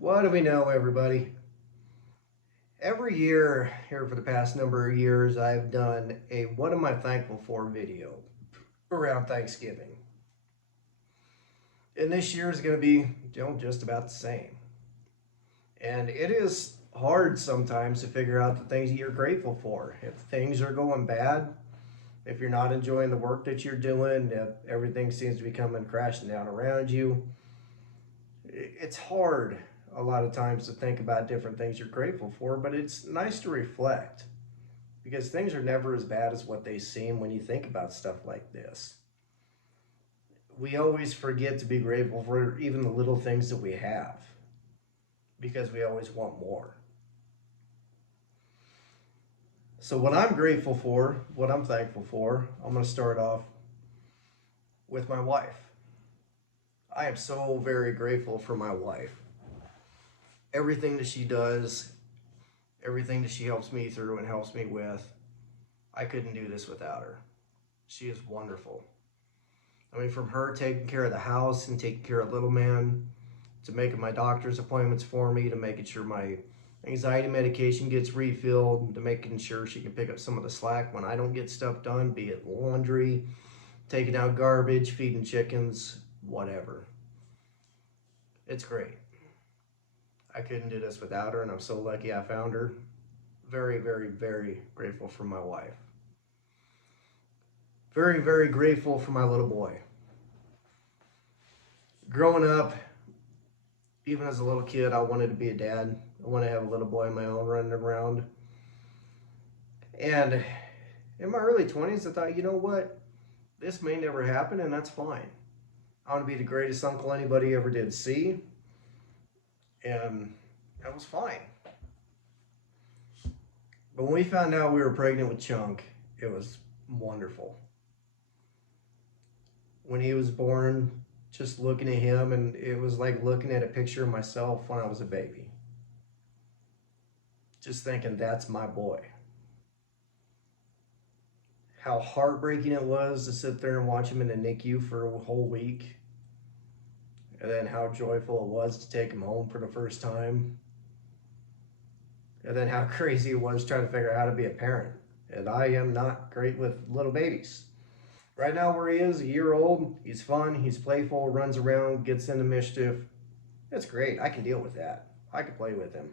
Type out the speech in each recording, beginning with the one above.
What do we know, everybody? Every year here for the past number of years, I've done a what am I thankful for video around Thanksgiving. And this year is going to be, just about the same. And it is hard sometimes to figure out the things that you're grateful for. If things are going bad, if you're not enjoying the work that you're doing, if everything seems to be coming crashing down around you, it's hard a lot of times to think about different things you're grateful for, but it's nice to reflect because things are never as bad as what they seem when you think about stuff like this. We always forget to be grateful for even the little things that we have because we always want more. So, what I'm grateful for, what I'm thankful for, I'm going to start off with my wife. I am so very grateful for my wife. Everything that she does, everything that she helps me through and helps me with, I couldn't do this without her. She is wonderful. I mean, from her taking care of the house and taking care of little man, to making my doctor's appointments for me, to making sure my anxiety medication gets refilled, to making sure she can pick up some of the slack when I don't get stuff done, be it laundry, taking out garbage, feeding chickens, whatever. It's great. I couldn't do this without her, and I'm so lucky I found her. Very, very, very grateful for my wife. Very, very grateful for my little boy. Growing up, even as a little kid, I wanted to be a dad. I wanted to have a little boy of my own running around. And in my early 20s, I thought, you know what? This may never happen, and that's fine. I want to be the greatest uncle anybody ever did see. And that was fine. But when we found out we were pregnant with Chunk, it was wonderful. When he was born, just looking at him, and it was like looking at a picture of myself when I was a baby. Just thinking, that's my boy. How heartbreaking it was to sit there and watch him in the NICU for a whole week. And then how joyful it was to take him home for the first time. And then how crazy it was trying to figure out how to be a parent. And I am not great with little babies. Right now, where he is, a year old, he's fun, he's playful, runs around, gets into mischief. It's great. I can deal with that. I can play with him.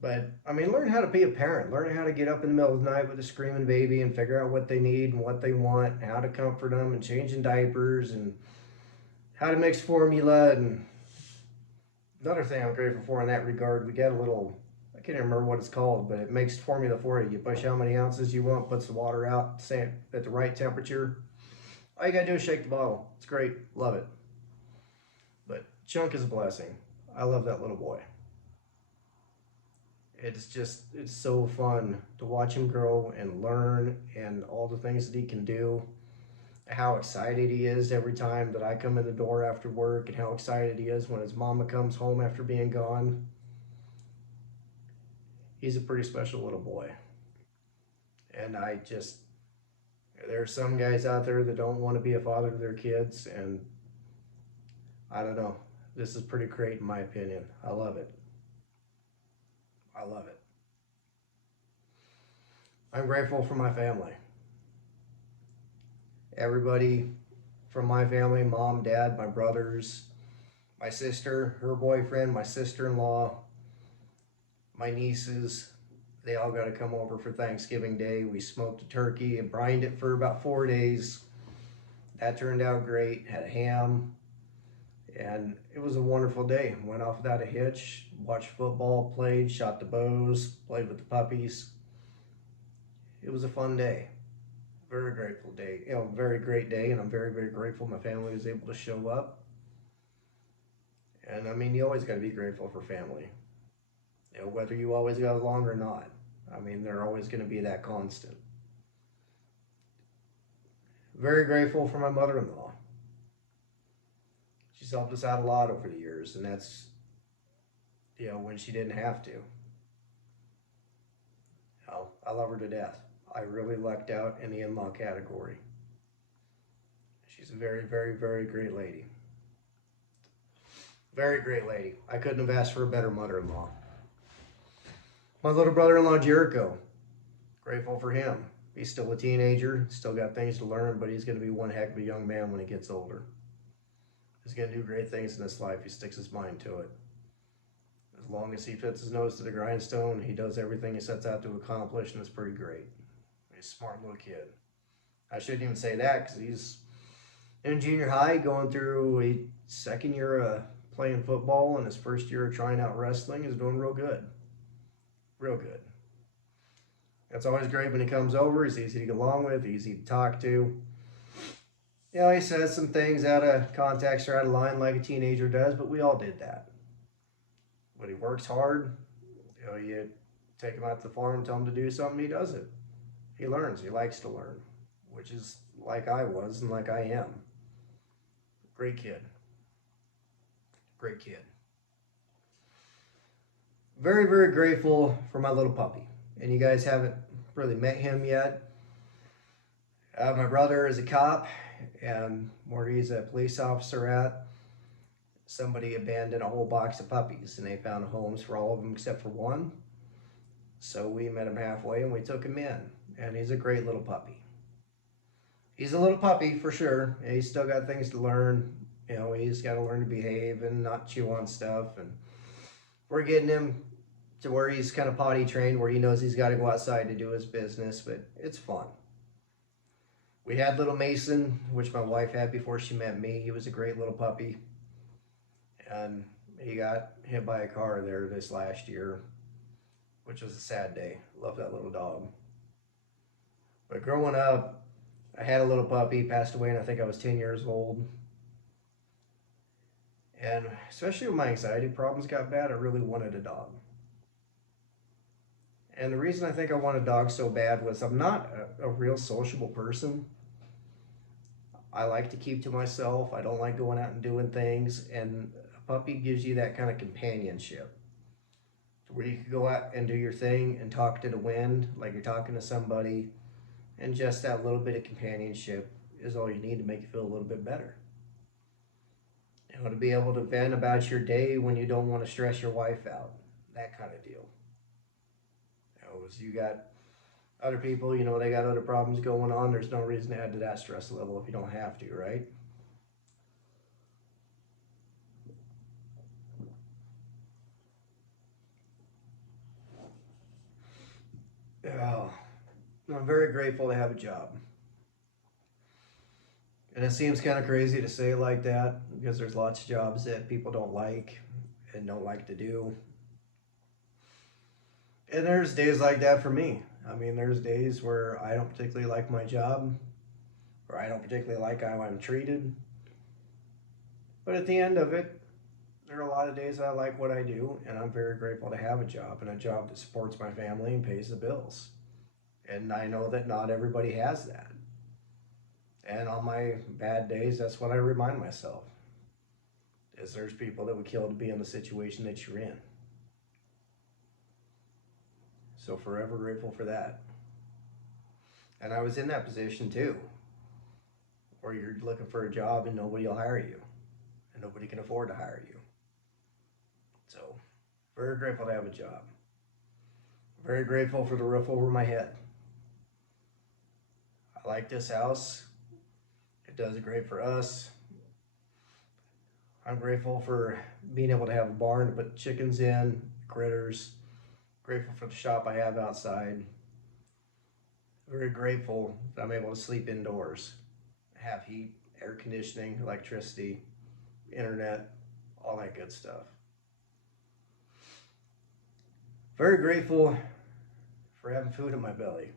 But, I mean, learn how to be a parent. Learn how to get up in the middle of the night with a screaming baby and figure out what they need and what they want, how to comfort them and changing diapers and how to mix formula. And another thing I'm grateful for in that regard, we got a little, I can't even remember what it's called, but it makes formula for you. You push how many ounces you want, puts the water out at the right temperature. All you gotta do is shake the bottle. It's great. Love it. But Chunk is a blessing. I love that little boy. It's so fun to watch him grow and learn and all the things that he can do. How excited he is every time that I come in the door after work, and how excited he is when his mama comes home after being gone. He's a pretty special little boy. And there are some guys out there that don't want to be a father to their kids, and I don't know. This is pretty great in my opinion. I love it. I love it. I'm grateful for my family. Everybody from my family, mom, dad, my brothers, my sister, her boyfriend, my sister-in-law, my nieces, they all got to come over for Thanksgiving Day. We smoked a turkey and brined it for about 4 days. That turned out great. Had a ham, and it was a wonderful day. Went off without a hitch, watched football, played, shot the bows, played with the puppies. It was a fun day. Very grateful day. Very great day, and I'm very, very grateful my family was able to show up. And I mean, you always got to be grateful for family. Whether you always got along or not. I mean, they're always going to be that constant. Very grateful for my mother-in-law. She's helped us out a lot over the years, and that's, when she didn't have to. I love her to death. I really lucked out in the in-law category. She's a very, very, very great lady. Very great lady. I couldn't have asked for a better mother-in-law. My little brother-in-law, Jericho. Grateful for him. He's still a teenager, still got things to learn, but he's going to be one heck of a young man when he gets older. He's going to do great things in this life. He sticks his mind to it. As long as he fits his nose to the grindstone, he does everything he sets out to accomplish, and it's pretty great. He's a smart little kid. I shouldn't even say that because he's in junior high going through a second year of playing football, and his first year of trying out wrestling is doing real good. Real good. It's always great when he comes over. He's easy to get along with, easy to talk to. You know, he says some things out of context or out of line like a teenager does, but we all did that. But he works hard. You know, you take him out to the farm and tell him to do something, he does it. He learns. He likes to learn, which is like I was and like I am. Great kid. Great kid. Very, very grateful for my little puppy. And you guys haven't really met him yet. My brother is a cop, and where he's a police officer at, somebody abandoned a whole box of puppies, and they found homes for all of them except for one. So we met him halfway, and we took him in, and he's a great little puppy. He's a little puppy for sure. He's still got things to learn. You know, he's got to learn to behave and not chew on stuff, and we're getting him to where he's kind of potty trained, where he knows he's got to go outside to do his business, but it's fun. We had little Mason, which my wife had before she met me. He was a great little puppy, and he got hit by a car there this last year, which was a sad day. Love that little dog. But growing up, I had a little puppy, passed away, and I think I was 10 years old. And especially when my anxiety problems got bad, I really wanted a dog. And the reason I think I want a dog so bad was I'm not a real sociable person. I like to keep to myself. I don't like going out and doing things. And a puppy gives you that kind of companionship, where you can go out and do your thing and talk to the wind like you're talking to somebody. And just that little bit of companionship is all you need to make you feel a little bit better. You know, to be able to vent about your day when you don't want to stress your wife out. That kind of deal. You got other people, you know, they got other problems going on. There's no reason to add to that stress level if you don't have to, right? Oh, I'm very grateful to have a job. And it seems kind of crazy to say it like that because there's lots of jobs that people don't like and don't like to do. And there's days like that for me. I mean, there's days where I don't particularly like my job, or I don't particularly like how I'm treated. But at the end of it, there are a lot of days I like what I do, and I'm very grateful to have a job, and a job that supports my family and pays the bills. And I know that not everybody has that. And on my bad days, that's what I remind myself, is there's people that would kill to be in the situation that you're in. So forever grateful for that. And I was in that position too, where you're looking for a job and nobody will hire you, and nobody can afford to hire you. So very grateful to have a job. Very grateful for the roof over my head. I like this house. It does great for us. I'm grateful for being able to have a barn to put chickens in, critters. Grateful for the shop I have outside. Very grateful that I'm able to sleep indoors, have heat, air conditioning, electricity, internet, all that good stuff. Very grateful for having food in my belly.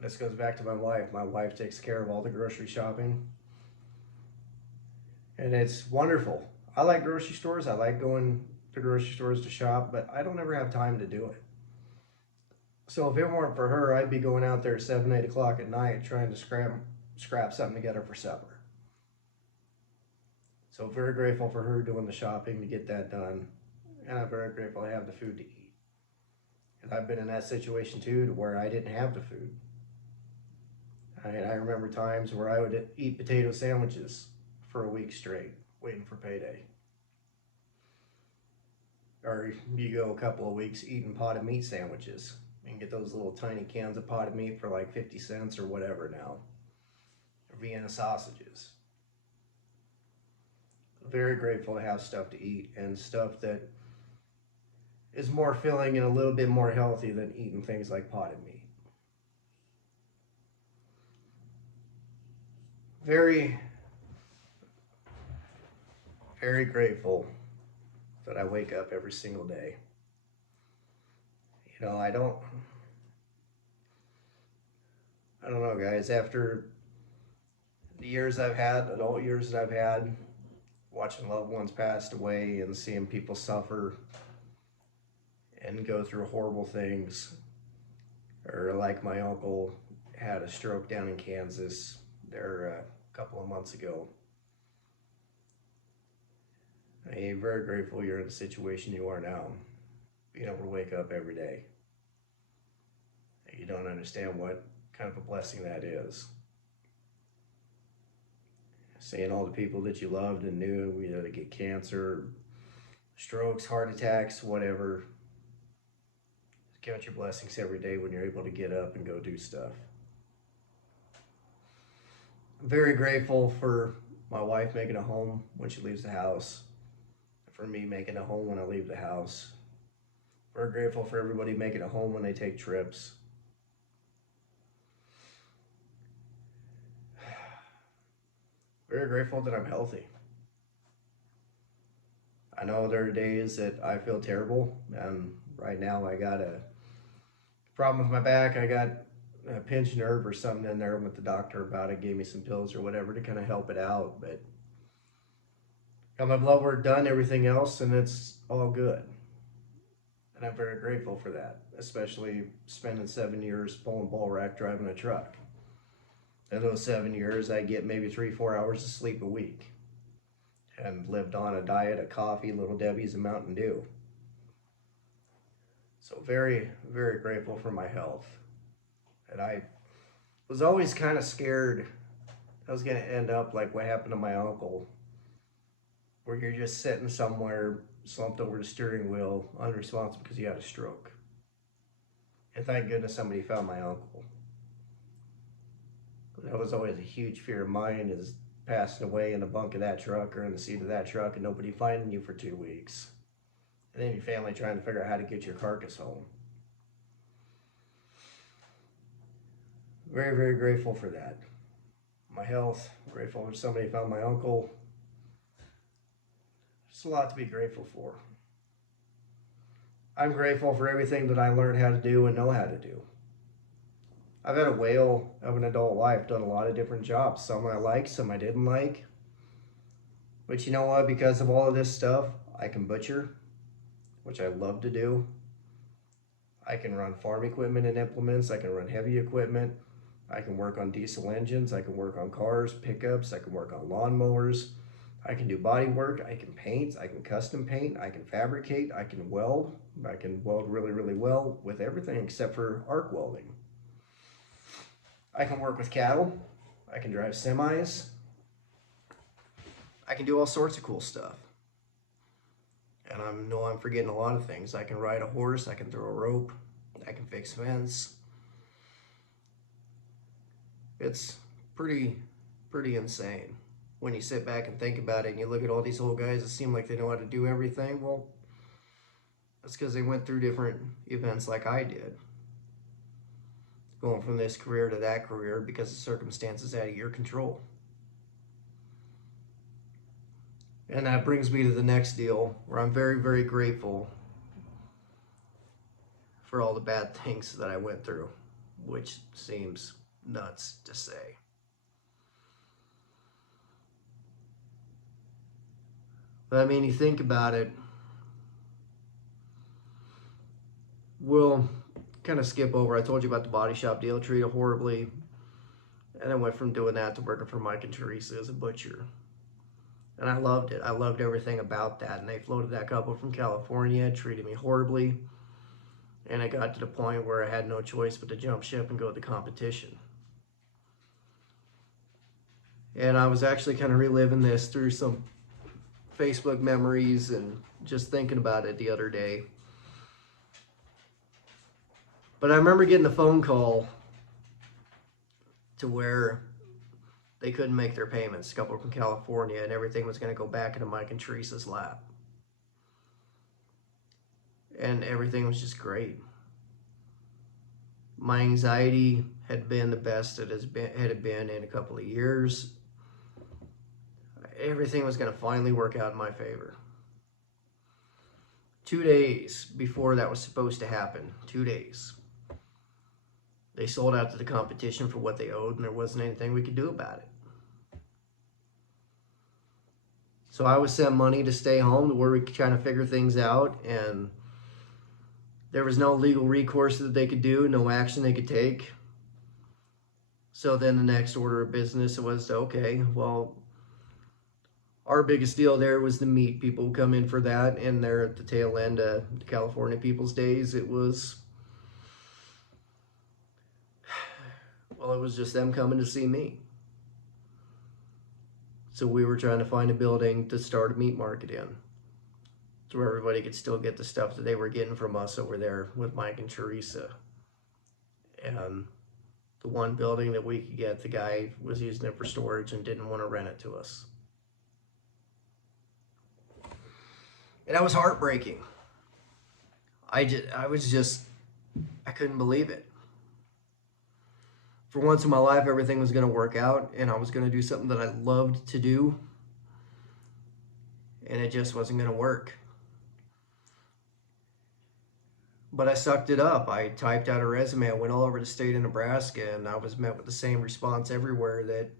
This goes back to my wife. My wife takes care of all the grocery shopping, and it's wonderful. I like grocery stores. I like going to grocery stores to shop, but I don't ever have time to do it. So if it weren't for her, I'd be going out there at 7, 8 o'clock at night trying to scrap something together for supper. So very grateful for her doing the shopping to get that done. And I'm very grateful to have the food to eat. And I've been in that situation too, to where I didn't have the food. I remember times where I would eat potato sandwiches for a week straight, waiting for payday. or you go a couple of weeks eating potted meat sandwiches and get those little tiny cans of potted meat for like 50 cents or whatever now. Vienna sausages. Very grateful to have stuff to eat and stuff that is more filling and a little bit more healthy than eating things like potted meat. Very, very grateful that I wake up every single day. You know, I don't know, guys, after the years I've had, adult years that I've had, watching loved ones passed away and seeing people suffer and go through horrible things, or like my uncle had a stroke down in Kansas there a couple of months ago. I am very grateful you're in the situation you are now, being able to wake up every day. You don't understand what kind of a blessing that is. Seeing all the people that you loved and knew, you know, to get cancer, strokes, heart attacks, whatever. Count your blessings every day when you're able to get up and go do stuff. I'm very grateful for my wife making a home when she leaves the house, for me making a home when I leave the house. Very grateful for everybody making a home when they take trips. Very grateful that I'm healthy. I know there are days that I feel terrible, and right now I got a problem with my back. I got a pinched nerve or something in there. With the doctor about it, gave me some pills or whatever to kind of help it out, but got my blood work done, everything else, and it's all good. And I'm very grateful for that, especially spending 7 years pulling bull rack driving a truck. In those 7 years, I get maybe 3-4 hours of sleep a week, and lived on a diet of coffee, Little Debbie's, and Mountain Dew. So very, very grateful for my health. And I was always kind of scared I was going to end up like what happened to my uncle, where you're just sitting somewhere slumped over the steering wheel, unresponsive because you had a stroke. And thank goodness somebody found my uncle. That was always a huge fear of mine, is passing away in the bunk of that truck or in the seat of that truck and nobody finding you for 2 weeks. And then your family trying to figure out how to get your carcass home. Very, very grateful for that. My health, grateful for somebody found my uncle. There's a lot to be grateful for. I'm grateful for everything that I learned how to do and know how to do. I've had a whale of an adult life, done a lot of different jobs. Some I liked, some I didn't like. But you know what? Because of all of this stuff, I can butcher, which I love to do. I can run farm equipment and implements. I can run heavy equipment. I can work on diesel engines. I can work on cars, pickups. I can work on lawnmowers. I can do body work. I can paint. I can custom paint. I can fabricate. I can weld. I can weld really, really well with everything except for arc welding. I can work with cattle. I can drive semis. I can do all sorts of cool stuff. And I know I'm forgetting a lot of things. I can ride a horse. I can throw a rope. I can fix fence. It's pretty insane when you sit back and think about it and you look at all these old guys that seem like they know how to do everything. Well, that's because they went through different events like I did. Going from this career to that career because the circumstances out of your control. And that brings me to the next deal, where I'm very, very grateful for all the bad things that I went through, which seems nuts to say. But I mean, you think about it, we'll kind of skip over. I told you about the body shop deal, treated horribly. And I went from doing that to working for Mike and Teresa as a butcher. And I loved it. I loved everything about that. And they floated that couple from California, treated me horribly. And I got to the point where I had no choice but to jump ship and go to the competition. And I was actually kind of reliving this through some Facebook memories and just thinking about it the other day. But I remember getting a phone call to where they couldn't make their payments, a couple from California, and everything was going to go back into Mike and Teresa's lap. And everything was just great. My anxiety had been the best it had been in a couple of years. Everything was going to finally work out in my favor. 2 days before that was supposed to happen, 2 days, they sold out to the competition for what they owed, and there wasn't anything we could do about it. So I was sent money to stay home to where we could try to figure things out, and there was no legal recourse that they could do, no action they could take. So then the next order of business was, okay, well, our biggest deal there was the meat. People would come in for that, and there at the tail end of the California People's Days, it was just them coming to see me. So we were trying to find a building to start a meat market in, to where everybody could still get the stuff that they were getting from us over there with Mike and Teresa. And the one building that we could get, the guy was using it for storage and didn't want to rent it to us. And that was heartbreaking. I couldn't believe it. For once in my life, everything was going to work out, and I was going to do something that I loved to do, and it just wasn't going to work. But I sucked it up. I typed out a resume. I went all over the state of Nebraska, and I was met with the same response everywhere, that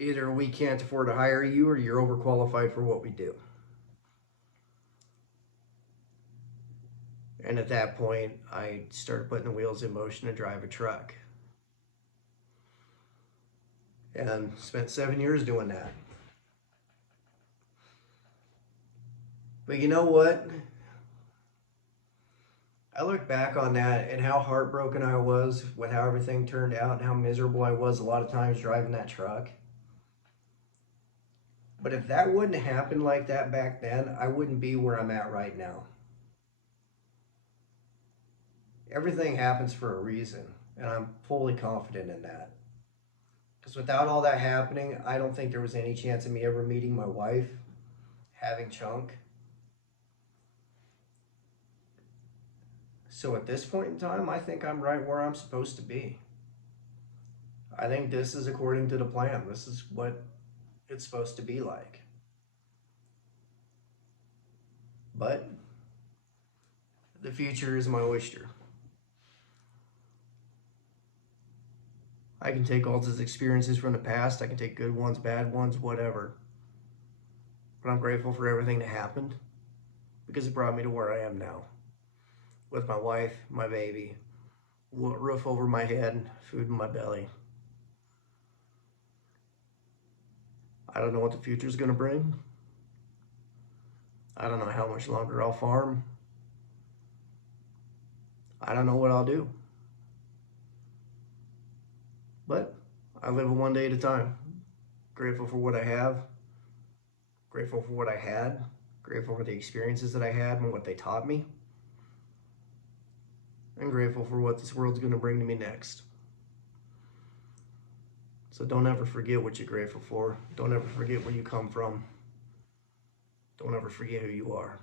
either we can't afford to hire you or you're overqualified for what we do. And at that point, I started putting the wheels in motion to drive a truck. And spent 7 years doing that. But you know what? I look back on that and how heartbroken I was with how everything turned out and how miserable I was a lot of times driving that truck. But if that wouldn't have happened like that back then, I wouldn't be where I'm at right now. Everything happens for a reason, and I'm fully confident in that. Because without all that happening, I don't think there was any chance of me ever meeting my wife, having Chunk. So at this point in time, I think I'm right where I'm supposed to be. I think this is according to the plan. This is what it's supposed to be like. But the future is my oyster. I can take all these experiences from the past. I can take good ones, bad ones, whatever. But I'm grateful for everything that happened, because it brought me to where I am now. With my wife, my baby, roof over my head, food in my belly. I don't know what the future is going to bring. I don't know how much longer I'll farm. I don't know what I'll do. But I live it one day at a time. Grateful for what I have. Grateful for what I had. Grateful for the experiences that I had and what they taught me. And grateful for what this world's going to bring to me next. So don't ever forget what you're grateful for. Don't ever forget where you come from. Don't ever forget who you are.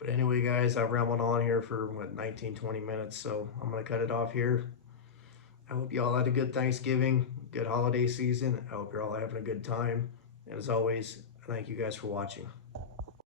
But anyway, guys, I've rambled on here for, 19, 20 minutes, so I'm going to cut it off here. I hope you all had a good Thanksgiving, good holiday season. I hope you're all having a good time. And as always, thank you guys for watching.